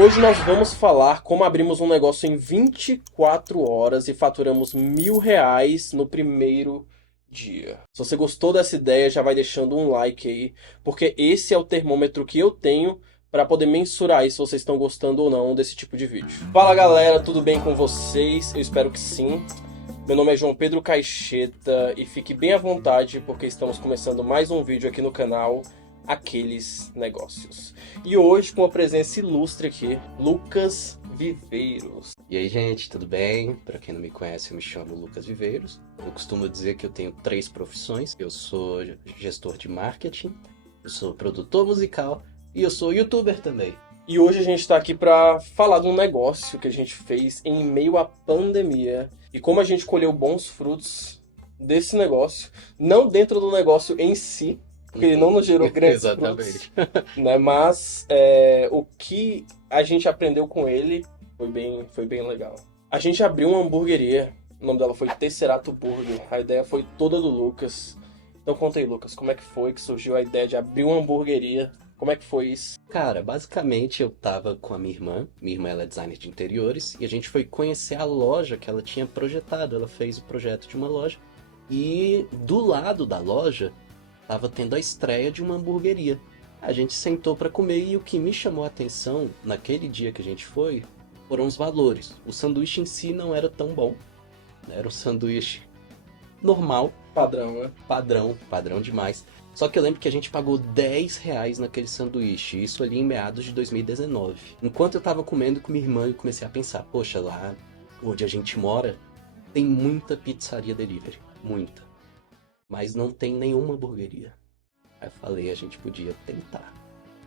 Hoje nós vamos falar como abrimos um negócio em 24 horas e faturamos R$ 1.000 no primeiro dia. Se você gostou dessa ideia, já vai deixando um like aí, porque esse é o termômetro que eu tenho para poder mensurar aí se vocês estão gostando ou não desse tipo de vídeo. Fala galera, tudo bem com vocês? Eu espero que sim. Meu nome é João Pedro Caixeta e fique bem à vontade porque estamos começando mais um vídeo aqui no canal Aqueles Negócios. E hoje com a presença ilustre aqui, Lucas Viveiros. E aí, gente, tudo bem? Para quem não me conhece, eu me chamo Lucas Viveiros. Eu costumo dizer que eu tenho 3 profissões. Eu sou gestor de marketing, eu sou produtor musical e eu sou youtuber também. E hoje a gente está aqui para falar de um negócio que a gente fez em meio à pandemia e como a gente colheu bons frutos desse negócio, não dentro do negócio em si, porque ele não nos gerou grandes Exatamente. frutos, né? Mas o que a gente aprendeu com ele foi bem legal. A gente abriu uma hamburgueria, o nome dela foi Tesserato Burger, a ideia foi toda do Lucas. Então conta aí, Lucas, como é que foi que surgiu a ideia de abrir uma hamburgueria? Como é que foi isso? Cara, basicamente eu tava com a minha irmã ela é designer de interiores, e a gente foi conhecer a loja que ela tinha projetado. Ela fez o projeto de uma loja e do lado da loja tava tendo a estreia de uma hamburgueria. A gente sentou para comer e o que me chamou a atenção naquele dia que a gente foi foram os valores. O sanduíche em si não era tão bom, né? Era um sanduíche normal, Padrão, né? padrão demais. Só que eu lembro que a gente pagou R$ 10 naquele sanduíche, isso ali em meados de 2019. Enquanto eu tava comendo com minha irmã, eu comecei a pensar, poxa, lá onde a gente mora, tem muita pizzaria delivery, muita. Mas não tem nenhuma hamburgueria. Aí eu falei, a gente podia tentar.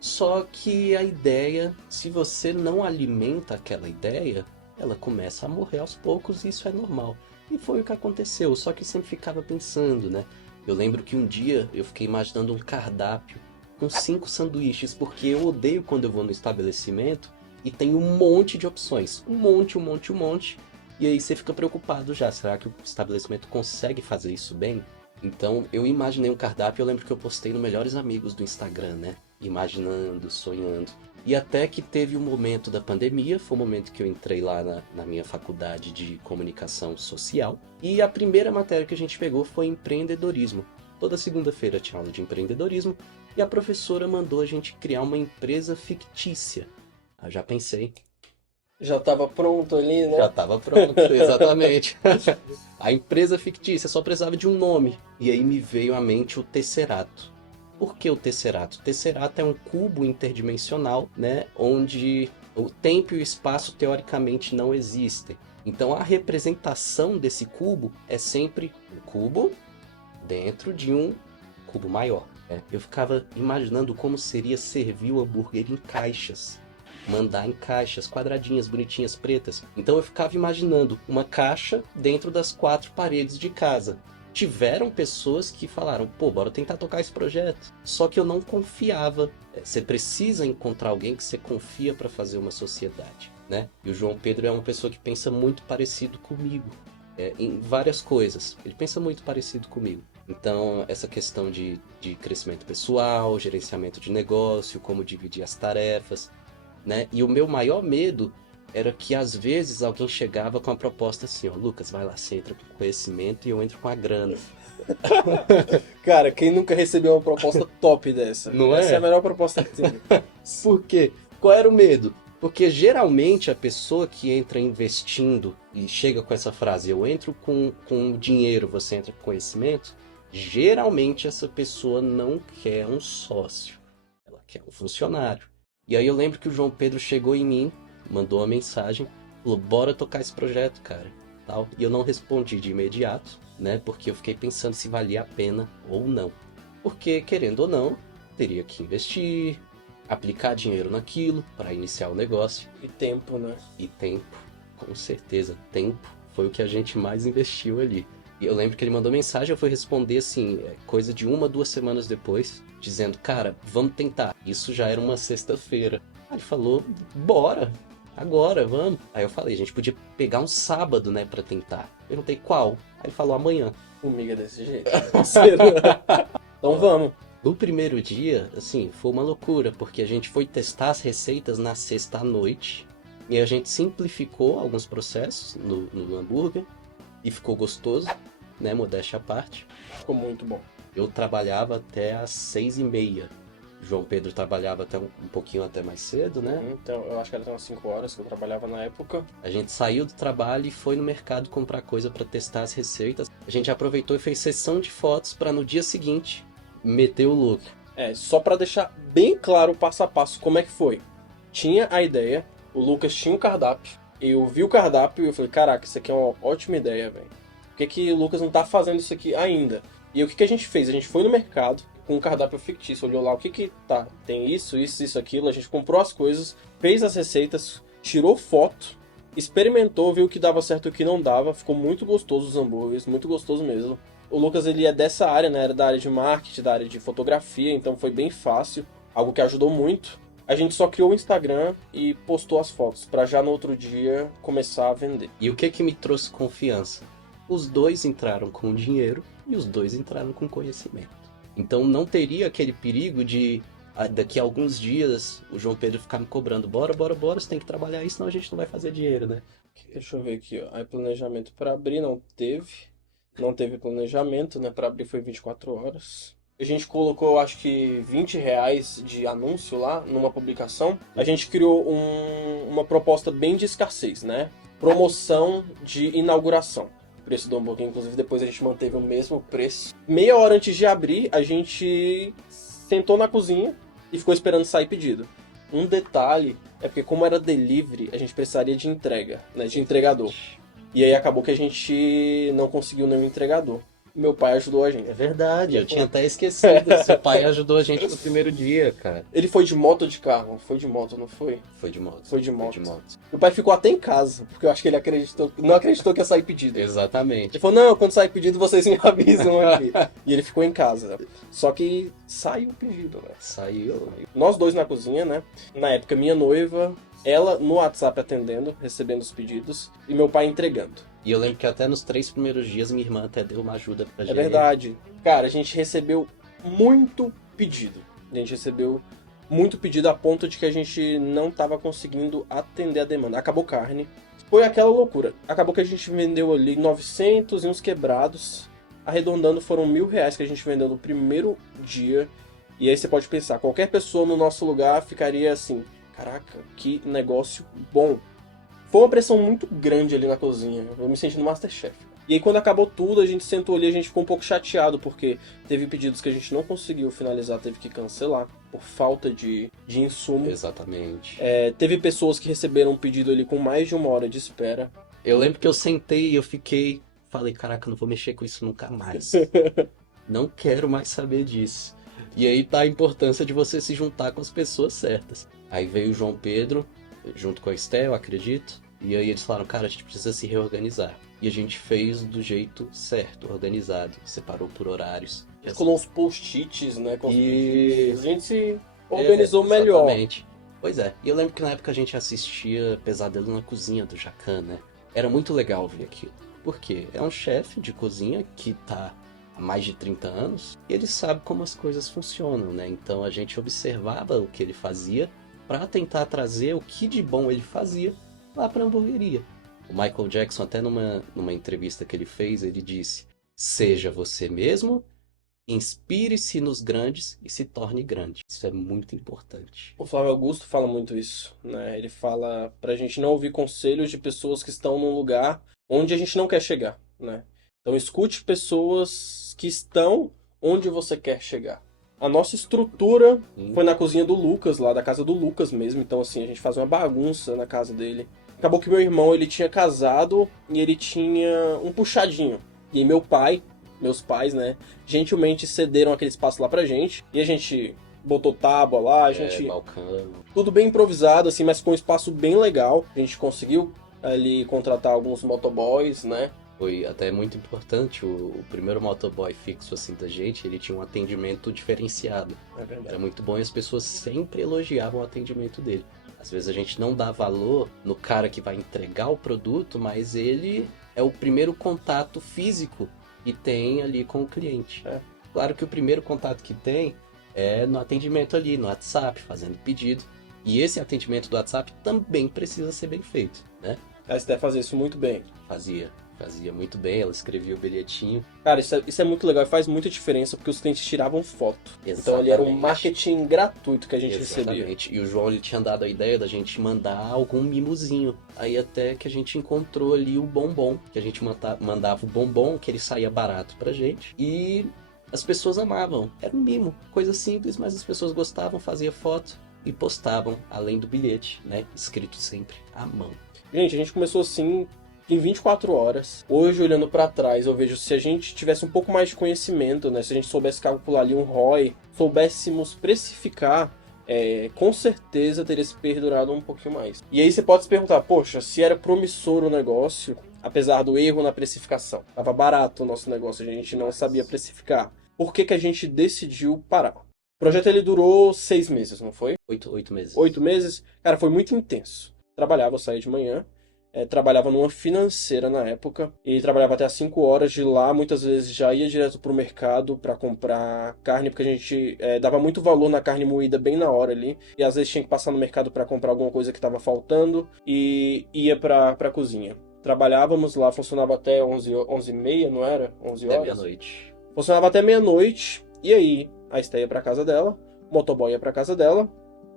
Só que a ideia, se você não alimenta aquela ideia, ela começa a morrer aos poucos e isso é normal. E foi o que aconteceu, só que sempre ficava pensando, né? Eu lembro que um dia eu fiquei imaginando um cardápio com 5 sanduíches, porque eu odeio quando eu vou no estabelecimento e tem um monte de opções. Um monte. E aí você fica preocupado já, será que o estabelecimento consegue fazer isso bem? Então eu imaginei um cardápio, eu lembro que eu postei no Melhores Amigos do Instagram, né? Imaginando, sonhando. E até que teve um momento da pandemia, foi o momento que eu entrei lá na minha faculdade de comunicação social. E a primeira matéria que a gente pegou foi empreendedorismo. Toda segunda-feira tinha aula de empreendedorismo e a professora mandou a gente criar uma empresa fictícia. Eu já pensei, Já estava pronto ali, né? já estava pronto, exatamente. A empresa fictícia só precisava de um nome. E aí me veio à mente o Tesserato. Por que o Tesserato? O Tesserato é um cubo interdimensional, né, onde o tempo e o espaço teoricamente não existem. Então a representação desse cubo é sempre um cubo dentro de um cubo maior, né? Eu ficava imaginando como seria servir o hambúrguer em caixas. Mandar em caixas quadradinhas, bonitinhas, pretas. Então eu ficava imaginando uma caixa dentro das 4 paredes de casa. Tiveram pessoas que falaram, pô, bora tentar tocar esse projeto. Só que eu não confiava. Você precisa encontrar alguém que você confia para fazer uma sociedade, né? E o João Pedro é uma pessoa que pensa muito parecido comigo, em várias coisas. Ele pensa muito parecido comigo. Então, essa questão de crescimento pessoal, gerenciamento de negócio, como dividir as tarefas, né? E o meu maior medo era que às vezes alguém chegava com a proposta assim, ó, Lucas, vai lá, você entra com conhecimento e eu entro com a grana. Cara, quem nunca recebeu uma proposta top dessa? Não Essa é é? a melhor proposta que tem. Por quê? Qual era o medo? Porque geralmente a pessoa que entra investindo e chega com essa frase, eu entro com dinheiro, você entra com conhecimento, geralmente essa pessoa não quer um sócio, ela quer um funcionário. E aí eu lembro que o João Pedro chegou em mim, mandou uma mensagem, falou, bora tocar esse projeto, cara. Tal. E eu não respondi de imediato, né? Porque eu fiquei pensando se valia a pena ou não. Porque, querendo ou não, teria que investir, aplicar dinheiro naquilo para iniciar o negócio. E tempo, né? E tempo, com certeza. Tempo foi o que a gente mais investiu ali. E eu lembro que ele mandou mensagem, eu fui responder assim, coisa de 1, 2 semanas depois, dizendo, cara, vamos tentar. Isso já era uma sexta-feira. Aí ele falou, bora, agora, vamos. Aí eu falei, a gente podia pegar um sábado, né, pra tentar. Perguntei qual. Aí ele falou, amanhã. Comigo é desse jeito. Então vamos. O primeiro dia, assim, foi uma loucura, porque a gente foi testar as receitas na sexta à noite e a gente simplificou alguns processos no hambúrguer e ficou gostoso, né, modéstia à parte. Ficou muito bom. Eu trabalhava até às 6h30. João Pedro trabalhava até um pouquinho até mais cedo, né? Então, eu acho que era até umas 5 horas que eu trabalhava na época. A gente saiu do trabalho e foi no mercado comprar coisa para testar as receitas. A gente aproveitou e fez sessão de fotos para no dia seguinte meter o louco. Só pra deixar bem claro o passo a passo como é que foi. Tinha a ideia, o Lucas tinha o cardápio, eu vi o cardápio e eu falei, caraca, isso aqui é uma ótima ideia, velho. Por que o Lucas não tá fazendo isso aqui ainda? E o que a gente fez? A gente foi no mercado com um cardápio fictício, olhou lá o que tá, tem isso, aquilo, a gente comprou as coisas, fez as receitas, tirou foto, experimentou, viu o que dava certo e o que não dava, ficou muito gostoso os hambúrgueres, muito gostoso mesmo. O Lucas, ele é dessa área, né, era da área de marketing, da área de fotografia, então foi bem fácil, algo que ajudou muito. A gente só criou o Instagram e postou as fotos, pra já no outro dia começar a vender. E o que me trouxe confiança? Os dois entraram com dinheiro e os dois entraram com conhecimento. Então não teria aquele perigo de daqui a alguns dias o João Pedro ficar me cobrando, bora, você tem que trabalhar isso, senão a gente não vai fazer dinheiro, né? Deixa eu ver aqui, ó. Aí planejamento para abrir não teve planejamento, né? Para abrir foi 24 horas. A gente colocou, acho que R$ 20 de anúncio lá numa publicação. A gente criou uma proposta bem de escassez, né? Promoção de inauguração. Preço do hambúrguer, inclusive depois a gente manteve o mesmo preço. Meia hora antes de abrir, a gente sentou na cozinha e ficou esperando sair pedido. Um detalhe é porque como era delivery, a gente precisaria de entrega, né, de entregador. E aí acabou que a gente não conseguiu nenhum entregador. Meu pai ajudou a gente. É verdade, eu tinha até esquecido. Seu pai ajudou a gente no primeiro dia, cara. Ele foi de moto ou de carro? Foi de moto, não foi? Foi de moto. Foi de moto. Meu pai ficou até em casa, porque eu acho que ele não acreditou que ia sair pedido. Exatamente. Ele falou, não, quando sair pedido vocês me avisam aqui. E ele ficou em casa. Só que saiu o pedido, né? Saiu. Nós dois na cozinha, né? Na época, minha noiva, ela no WhatsApp atendendo, recebendo os pedidos, e meu pai entregando. E eu lembro que até nos 3 primeiros dias minha irmã até deu uma ajuda pra gente. É verdade. Cara, a gente recebeu muito pedido. A gente recebeu muito pedido a ponto de que a gente não tava conseguindo atender a demanda. Acabou carne. Foi aquela loucura. Acabou que a gente vendeu ali 900 e uns quebrados. Arredondando, foram R$ 1.000 que a gente vendeu no primeiro dia. E aí você pode pensar, qualquer pessoa no nosso lugar ficaria assim, caraca, que negócio bom. Foi uma pressão muito grande ali na cozinha. Eu me senti no MasterChef. E aí quando acabou tudo, a gente sentou ali e a gente ficou um pouco chateado, porque teve pedidos que a gente não conseguiu finalizar, teve que cancelar, por falta de insumo. Exatamente. Teve pessoas que receberam um pedido ali com mais de 1 hora de espera. Eu lembro que eu sentei e eu falei, caraca, não vou mexer com isso nunca mais. Não quero mais saber disso. E aí tá a importância de você se juntar com as pessoas certas. Aí veio o João Pedro, junto com a Estel, acredito. E aí eles falaram, cara, a gente precisa se reorganizar. E a gente fez do jeito certo, organizado. Separou por horários. Colou uns post-its, né? Com os E pedidos. A gente se organizou melhor. Exatamente. Pois é. E eu lembro que na época a gente assistia Pesadelo na Cozinha do Jacquin, né? Era muito legal ver aquilo. Por quê? É um chefe de cozinha que tá há mais de 30 anos e ele sabe como as coisas funcionam, né? Então a gente observava o que ele fazia para tentar trazer o que de bom ele fazia lá para a hamburgueria. O Michael Jackson, até numa entrevista que ele fez, ele disse: seja você mesmo, inspire-se nos grandes e se torne grande. Isso é muito importante. O Flávio Augusto fala muito isso, né? Ele fala pra gente não ouvir conselhos de pessoas que estão num lugar onde a gente não quer chegar, né? Então escute pessoas que estão onde você quer chegar. A nossa estrutura foi na cozinha do Lucas, lá da casa do Lucas mesmo. Então assim, a gente fazia uma bagunça na casa dele. Acabou que meu irmão, ele tinha casado e ele tinha um puxadinho. E aí meus pais, né, gentilmente cederam aquele espaço lá pra gente. E a gente botou tábua lá, a gente... balcão. Tudo bem improvisado, assim, mas com um espaço bem legal. A gente conseguiu ali contratar alguns motoboys, né? Foi até muito importante, o primeiro motoboy fixo assim da gente, ele tinha um atendimento diferenciado. É verdade. Era muito bom e as pessoas sempre elogiavam o atendimento dele. Às vezes a gente não dá valor no cara que vai entregar o produto, mas ele é o primeiro contato físico que tem ali com o cliente. Claro que o primeiro contato que tem é no atendimento ali, no WhatsApp, fazendo pedido. E esse atendimento do WhatsApp também precisa ser bem feito, né? A Esther fazia isso muito bem. Fazia muito bem, ela escrevia o bilhetinho. Cara, isso é muito legal e faz muita diferença porque os clientes tiravam foto. Exatamente. Então ali era um marketing gratuito que a gente recebia. Exatamente. E o João ele tinha dado a ideia da gente mandar algum mimozinho. Aí até que a gente encontrou ali o bombom. Que a gente mandava o bombom, que ele saía barato pra gente. E as pessoas amavam. Era um mimo. Coisa simples, mas as pessoas gostavam, fazia foto e postavam, além do bilhete, né? Escrito sempre à mão. Gente, a gente começou assim em 24 horas. Hoje, olhando pra trás, eu vejo se a gente tivesse um pouco mais de conhecimento, né? Se a gente soubesse calcular ali um ROI, soubéssemos precificar, com certeza teria se perdurado um pouquinho mais. E aí você pode se perguntar, poxa, se era promissor o negócio, apesar do erro na precificação. Tava barato o nosso negócio, a gente não sabia precificar. Por que que a gente decidiu parar? O projeto ele durou 6 meses, não foi? 8 meses. 8 meses? Cara, foi muito intenso. Trabalhava, eu saía de manhã, trabalhava numa financeira na época, e trabalhava até às 5 horas de lá, muitas vezes já ia direto pro mercado para comprar carne, porque a gente dava muito valor na carne moída bem na hora ali, e às vezes tinha que passar no mercado para comprar alguma coisa que estava faltando, e ia pra cozinha. Trabalhávamos lá, funcionava até 11h30, não era? 11 horas? Até meia-noite. Funcionava até meia-noite, e aí a Esté ia pra casa dela, o motoboy ia pra casa dela,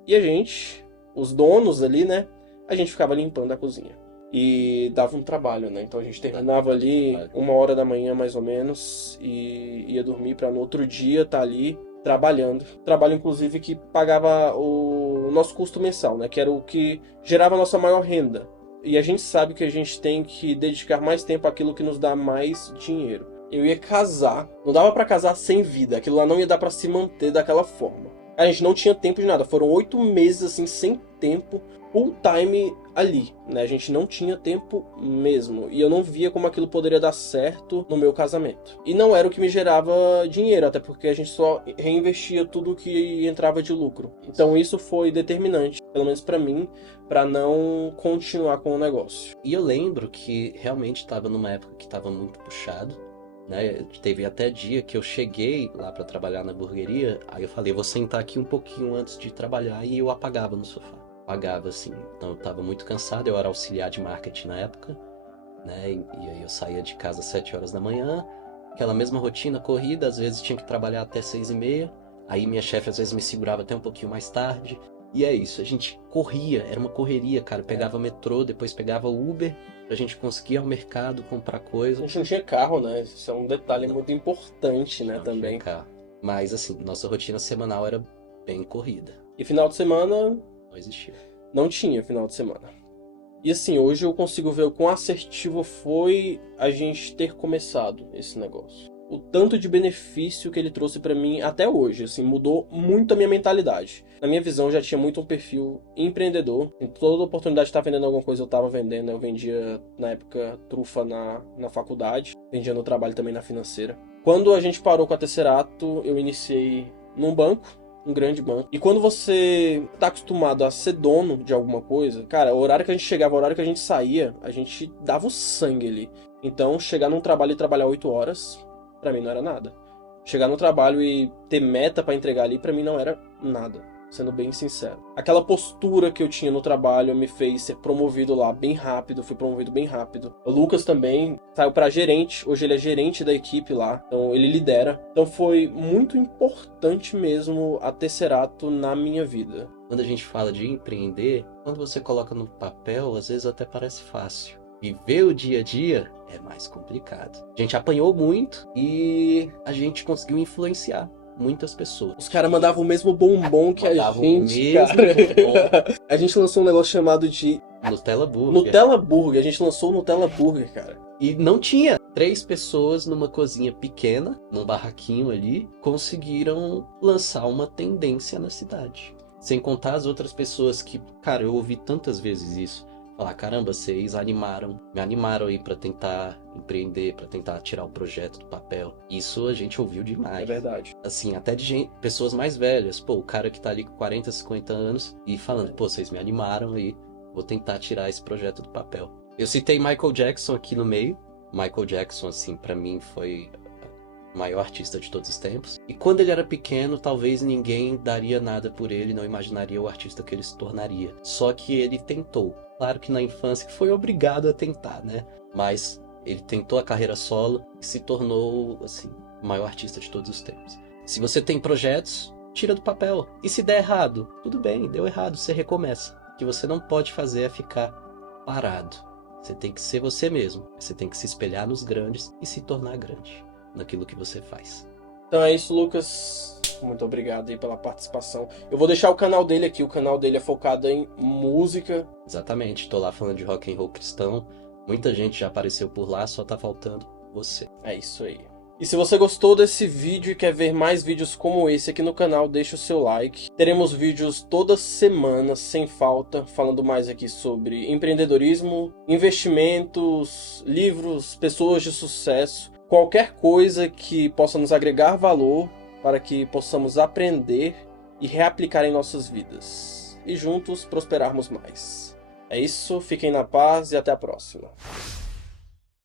e a gente, os donos ali, né, a gente ficava limpando a cozinha. E dava um trabalho, né? Então a gente terminava ali 1h da manhã, mais ou menos, e ia dormir pra no outro dia estar ali trabalhando. Trabalho, inclusive, que pagava o nosso custo mensal, né? Que era o que gerava a nossa maior renda. E a gente sabe que a gente tem que dedicar mais tempo àquilo que nos dá mais dinheiro. Eu ia casar, não dava pra casar sem vida, aquilo lá não ia dar pra se manter daquela forma. A gente não tinha tempo de nada, foram 8 meses assim, sem tempo, full time ali, né? A gente não tinha tempo mesmo, e eu não via como aquilo poderia dar certo no meu casamento. E não era o que me gerava dinheiro, até porque a gente só reinvestia tudo que entrava de lucro. Então isso foi determinante, pelo menos pra mim, pra não continuar com o negócio. E eu lembro que realmente estava numa época que estava muito puxado, né? Teve até dia que eu cheguei lá para trabalhar na hamburgueria, aí eu falei, vou sentar aqui um pouquinho antes de trabalhar, e eu apagava no sofá. Apagava assim. Então eu tava muito cansado, eu era auxiliar de marketing na época, né? E aí eu saía de casa às 7 horas da manhã, aquela mesma rotina, corrida, às vezes tinha que trabalhar até 6h30, aí minha chefe às vezes me segurava até um pouquinho mais tarde. E é isso, a gente corria, era uma correria, cara. Pegava metrô, depois pegava Uber, pra gente conseguir ir ao mercado, comprar coisa. A gente não tinha carro, né? Isso é um detalhe Não. muito importante, né, Não também. tinha carro. Mas assim, nossa rotina semanal era bem corrida. E final de semana, Não existia. não tinha final de semana. E assim, hoje eu consigo ver o quão assertivo foi a gente ter começado esse negócio. O tanto de benefício que ele trouxe pra mim até hoje, assim, mudou muito a minha mentalidade. Na minha visão, eu já tinha muito um perfil empreendedor. Em toda oportunidade de estar vendendo alguma coisa, eu estava vendendo. Eu vendia, na época, trufa na faculdade. Vendia no trabalho também na financeira. Quando a gente parou com a Tesserato, eu iniciei num banco, um grande banco. E quando você tá acostumado a ser dono de alguma coisa, cara, o horário que a gente chegava, o horário que a gente saía, a gente dava o sangue ali. Então, chegar num trabalho e trabalhar 8 horas, pra mim não era nada. Chegar no trabalho e ter meta pra entregar ali, pra mim não era nada. Sendo bem sincero. Aquela postura que eu tinha no trabalho me fez ser promovido lá bem rápido, fui promovido bem rápido. O Lucas também saiu pra gerente, hoje ele é gerente da equipe lá, então ele lidera. Então foi muito importante mesmo a Tesserato na minha vida. Quando a gente fala de empreender, quando você coloca no papel, às vezes até parece fácil. Viver o dia a dia é mais complicado. A gente apanhou muito e a gente conseguiu influenciar muitas pessoas. Os caras mandavam o mesmo bombom que Mandavam a gente, o mesmo cara. A gente lançou um negócio chamado de Nutella Burger. Nutella Burger. A gente lançou o Nutella Burger, cara. E não tinha. 3 pessoas numa cozinha pequena, num barraquinho ali, conseguiram lançar uma tendência na cidade. Sem contar as outras pessoas que, cara, eu ouvi tantas vezes isso. Falar, caramba, vocês me animaram aí pra tentar empreender, pra tentar tirar o projeto do papel. Isso a gente ouviu demais. É verdade. Assim, até de pessoas mais velhas. Pô, o cara que tá ali com 40, 50 anos e falando, pô, vocês me animaram aí, vou tentar tirar esse projeto do papel. Eu citei Michael Jackson aqui no meio. Michael Jackson, assim, pra mim foi o maior artista de todos os tempos. E quando ele era pequeno, talvez ninguém daria nada por ele, não imaginaria o artista que ele se tornaria. Só que ele tentou. Claro que na infância foi obrigado a tentar, né? Mas ele tentou a carreira solo e se tornou, assim, o maior artista de todos os tempos. Se você tem projetos, tira do papel. E se der errado, tudo bem, deu errado, você recomeça. O que você não pode fazer é ficar parado. Você tem que ser você mesmo. Você tem que se espelhar nos grandes e se tornar grande naquilo que você faz. Então é isso, Lucas. Muito obrigado aí pela participação. Eu vou deixar o canal dele aqui. O canal dele é focado em música. Exatamente. Tô lá falando de rock and roll cristão. Muita gente já apareceu por lá, só tá faltando você. É isso aí. E se você gostou desse vídeo e quer ver mais vídeos como esse aqui no canal, deixa o seu like. Teremos vídeos toda semana, sem falta, falando mais aqui sobre empreendedorismo, investimentos, livros, pessoas de sucesso, qualquer coisa que possa nos agregar valor para que possamos aprender e reaplicar em nossas vidas. E juntos prosperarmos mais. É isso, fiquem na paz e até a próxima.